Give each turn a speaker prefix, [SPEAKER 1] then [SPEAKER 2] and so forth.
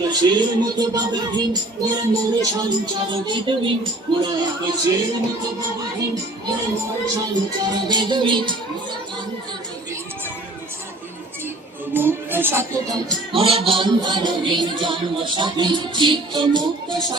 [SPEAKER 1] আকাশের মতো বাবাহীন ওরা মনে সঞ্চার বেদবিন ওরা আকাশের মতো বাবাহীন ওরা মনে সঞ্চার বেদবিন মুক্ত সততম ওরা বন্ধনহীন জন্ম স্বাধীন চিত্ত মুক্ত